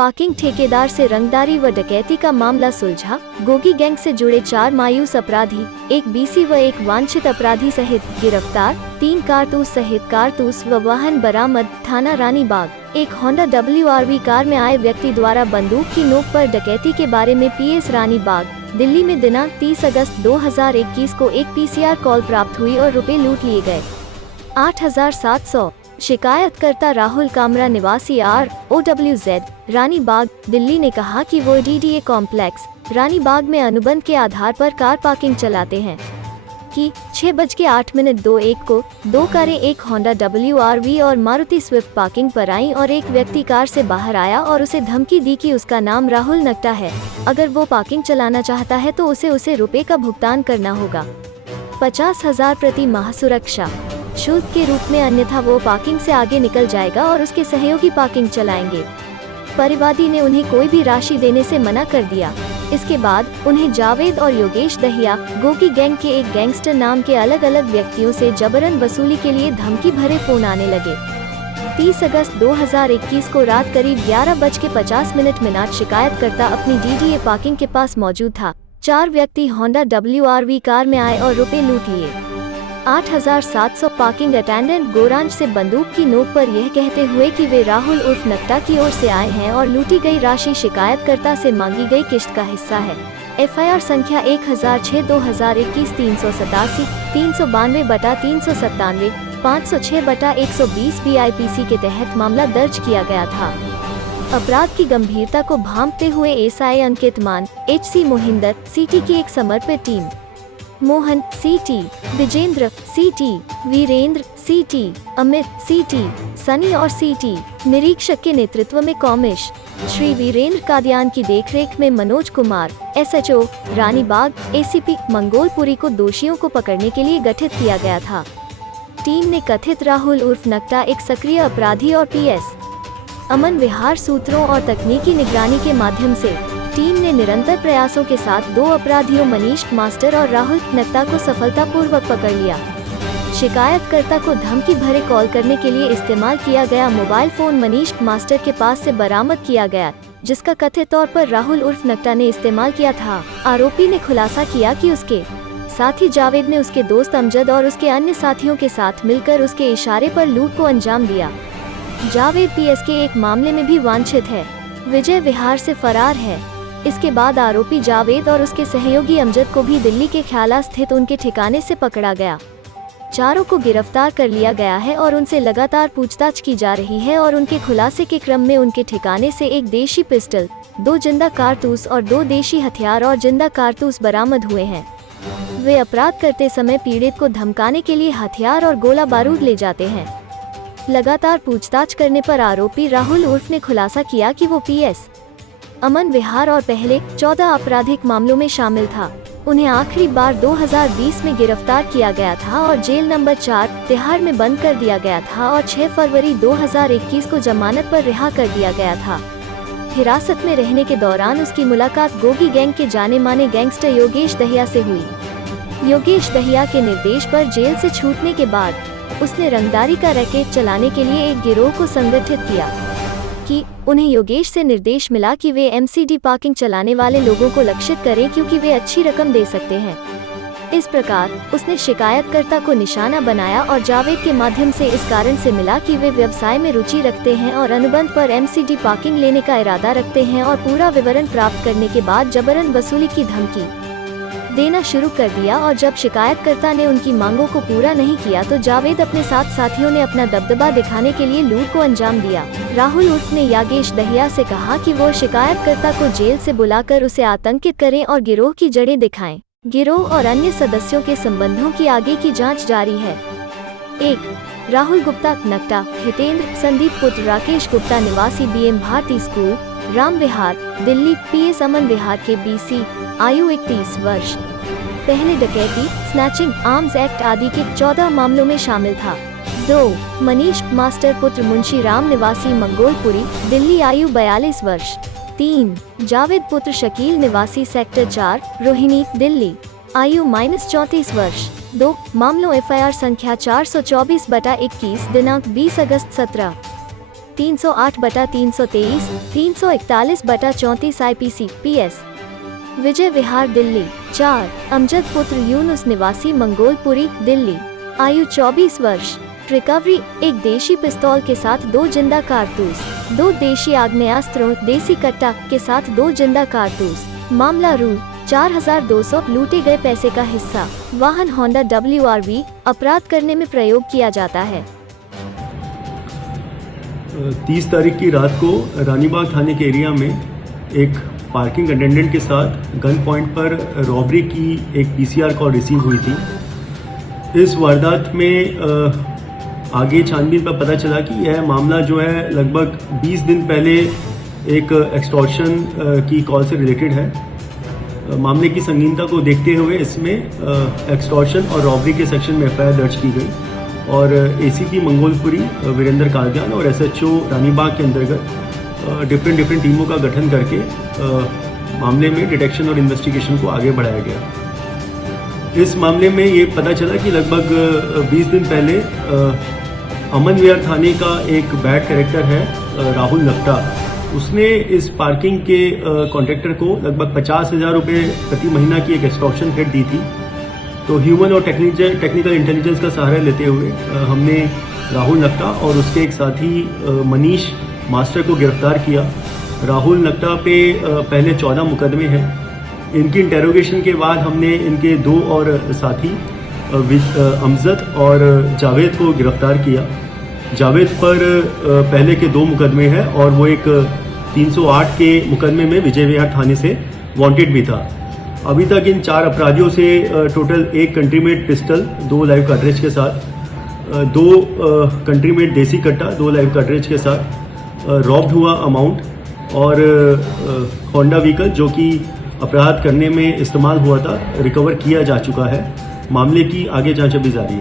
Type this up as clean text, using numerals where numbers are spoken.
Parking ठेकेदार से रंगदारी व डकैती का मामला सुलझा। गोगी गैंग से जुड़े 4 मायूस अपराधी, एक बीसी व एक वांछित अपराधी सहित गिरफ्तार। 3 कारतूस सहित कारतूस व वाहन बरामद। थाना रानीबाग। एक होंडा WRV कार में आए व्यक्ति द्वारा बंदूक की नोक पर डकैती के बारे में PS रानीबाग, दिल्ली में दिनांक 30 अगस्त 2021 को एक PCR कॉल प्राप्त हुई और रुपए लूट लिए गए। 8700। शिकायतकर्ता राहुल कामरा निवासी ROWZ, रानीबाग, दिल्ली ने कहा कि वो DDA कॉम्प्लेक्स, रानीबाग में अनुबंध के आधार पर कार पार्किंग चलाते हैं कि 6:08:21 को 2 कारें, एक होंडा WRV और मारुति स्विफ्ट पार्किंग पर आईं और एक व्यक्ति कार से बाहर आया और उसे धमकी दी कि उसका नाम राहुल नकटा है, अगर वो पार्किंग चलाना चाहता है तो उसे रुपए का भुगतान करना होगा, 50,000 प्रति माह सुरक्षा शुल्क के रूप में, अन्यथा वो पार्किंग से आगे निकल जाएगा और उसके सहयोगी पार्किंग चलाएंगे। परिवादी ने उन्हें कोई भी राशि देने से मना कर दिया। इसके बाद उन्हें जावेद और योगेश दहिया, गोगी गैंग के एक गैंगस्टर नाम के अलग अलग व्यक्तियों से जबरन वसूली के लिए धमकी भरे फोन आने लगे। 30 अगस्त 2021 को रात करीब 11:50 शिकायतकर्ता अपनी DDA पार्किंग के पास मौजूद था। 4 व्यक्ति होंडा WRV कार में आए और रुपए लूट लिए। 8700। पार्किंग अटेंडेंट गोरांज से बंदूक की नोक पर यह कहते हुए कि वे राहुल उर्फ नकटा की ओर से आए हैं और लूटी गई राशि शिकायतकर्ता से मांगी गई किश्त का हिस्सा है। FIR संख्या 1006/2021, 387, 392/397, 506/120 BIPC के तहत मामला दर्ज किया गया था। अपराध की गंभीरता को भांपते हुए SI अंकित मान, HC मोहिंदर, CT की एक समर्पित team, Mohan CT, Vijendra CT, Virendra CT, Amit CT, Sunny और CT निरीक्षक के नेतृत्व में कॉमिश श्री वीरेंद्र कादियान की देखरेख में मनोज कुमार SHO रानीबाग ACP मंगोलपुरी को दोषियों को पकड़ने के लिए गठित किया गया था। टीम ने कथित राहुल उर्फ नकटा एक सक्रिय अपराधी और PS अमन विहार सूत्रों और तकनीकी निगरानी के माध्यम से टीम ने निरंतर प्रयासों के साथ 2 अपराधियों मनीष मास्टर और राहुल नकटा को सफलतापूर्वक पकड़ लिया। शिकायतकर्ता को धमकी भरे कॉल करने के लिए इस्तेमाल किया गया मोबाइल फोन मनीष मास्टर के पास से बरामद किया गया, जिसका कथित तौर पर राहुल उर्फ नकटा ने इस्तेमाल किया था। आरोपी ने खुलासा किया कि उसके साथी जावेद ने उसके दोस्त अमजद और उसके अन्य साथियों के साथ मिलकर उसके इशारे पर लूट को अंजाम दिया। जावेद PS के एक मामले में भी वांछित है, विजय विहार से फरार है। इसके बाद आरोपी जावेद और उसके सहयोगी अमजद को भी दिल्ली के ख्याला स्थित उनके ठिकाने से पकड़ा गया। चारों को गिरफ्तार कर लिया गया है और उनसे लगातार पूछताछ की जा रही है और उनके खुलासे के क्रम में उनके ठिकाने से एक देशी पिस्टल, 2 जिंदा कारतूस और 2 देशी हथियार और जिंदा कारतूस बरामद हुए हैं। वे अपराध करते समय पीड़ित को धमकाने के लिए हथियार और गोला बारूद ले जाते हैं। लगातार पूछताछ करने पर आरोपी राहुल उर्फ ने खुलासा किया कि वो PS अमन विहार और पहले 14 आपराधिक मामलों में शामिल था। उन्हें आखिरी बार 2020 में गिरफ्तार किया गया था और जेल नंबर 4 तिहाड़ में बंद कर दिया गया था और 6 फरवरी 2021 को जमानत पर रिहा कर दिया गया था। हिरासत में रहने के दौरान उसकी मुलाकात गोगी गैंग के जाने माने गैंगस्टर योगेश दहिया से हुई। योगेश दहिया के निर्देश पर जेल से छूटने के बाद उसने रंगदारी का रैकेट चलाने के लिए एक गिरोह को संगठित किया कि उन्हें योगेश से निर्देश मिला कि वे MCD पार्किंग चलाने वाले लोगों को लक्षित करें क्योंकि वे अच्छी रकम दे सकते हैं। इस प्रकार उसने शिकायतकर्ता को निशाना बनाया और जावेद के माध्यम से इस कारण से मिला कि वे व्यवसाय में रुचि रखते हैं और अनुबंध पर MCD पार्किंग लेने का इरादा रखते हैं और पूरा विवरण प्राप्त करने के बाद जबरन वसूली की धमकी देना शुरू कर दिया। और जब शिकायतकर्ता ने उनकी मांगों को पूरा नहीं किया तो जावेद अपने साथियों ने अपना दबदबा दिखाने के लिए लूट को अंजाम दिया। राहुल उर्फ ने योगेश दहिया से कहा कि वो शिकायतकर्ता को जेल से बुलाकर उसे आतंकित करें और गिरोह की जड़ें दिखाएं। गिरोह और अन्य सदस्यों के संबंधों की आगे की जांच जारी है। 1. राहुल गुप्ता नकटा, हितेंद्र संदीप पुत्र राकेश गुप्ता निवासी BM भारती स्कूल, राम विहार, दिल्ली, PS अमन विहार के BC, आयु 31 वर्ष। पहले डकैती, स्नैचिंग, आर्म्स एक्ट आदि के 14 मामलों में शामिल था। 2. मनीष मास्टर पुत्र मुंशी राम निवासी मंगोलपुरी, दिल्ली, आयु 42 वर्ष। 3. जावेद पुत्र शकील निवासी सेक्टर 4, रोहिणी, दिल्ली, आयु -34 वर्ष। 2 मामलों FIR संख्या 424/21 दिनांक 20 अगस्त 17 308/323, 341/34 IPC PS। विजय विहार दिल्ली। 4 अमजद पुत्र यूनुस निवासी मंगोलपुरी दिल्ली। आयु 24 वर्ष। रिकवरी: एक देशी पिस्तौल के साथ 2 जिंदा कारतूस, 2 देशी आग्नेयास्त्रों देसी कट्टा के साथ 2 जिंदा कारतूस। मामला रूल 4200 लूटे गए पैसे का हिस्सा। वाहन होंडा WRV। अपराध करने में प्रयोग किया जाता है। 30 तारीख की रात को रानीबाग थाने के एरिया में एक पार्किंग अटेंडेंट के साथ गन पॉइंट पर रॉबरी की एक PCR कॉल रिसीव हुई थी। इस वारदात में आगे छानबीन पर पता चला कि यह मामला जो है लगभग 20 दिन पहले एक एक्सटॉर्शन की कॉल से रिलेटेड है। मामले की संगीनता को देखते हुए इसमें एक्सटॉर्शन और रॉबरी के सेक्शन में FIR दर्ज की गई और ACP मंगोलपुरी वीरेंद्र कालजान और SHO रानीबाग के अंतर्गत डिफरेंट टीमों का गठन करके मामले में डिटेक्शन और इन्वेस्टिगेशन को आगे बढ़ाया गया। इस मामले में ये पता चला कि लगभग 20 दिन पहले अमन विहार थाने का एक बैड कैरेक्टर है राहुल नक्टा, उसने इस पार्किंग के कॉन्ट्रैक्टर को लगभग 50,000 रुपये प्रति महीना की एक एक्सटॉर्शन थ्रेट दी थी। तो ह्यूमन और टेक्निकल इंटेलिजेंस का सहारा लेते हुए हमने राहुल नक्टा और उसके एक साथी मनीष मास्टर को गिरफ्तार किया। राहुल नक्टा पे पहले 14 मुकदमे हैं। इनकी इंटेरोगेशन के बाद हमने इनके 2 और साथी अमजद और जावेद को गिरफ्तार किया। जावेद पर पहले के 2 मुकदमे हैं और वो एक 308 के मुकदमे में विजय विहार थाने से वांटेड भी था। अभी तक इन 4 अपराधियों से टोटल 1 कंट्रीमेड पिस्टल, 2 लाइव कार्ट्रिज के साथ, 2 कंट्रीमेड देसी कट्टा, 2 लाइव कार्ट्रिज के साथ रॉब्ड हुआ अमाउंट और होंडा व्हीकल जो कि अपराध करने में इस्तेमाल हुआ था रिकवर किया जा चुका है। मामले की आगे जांच अभी जारी है।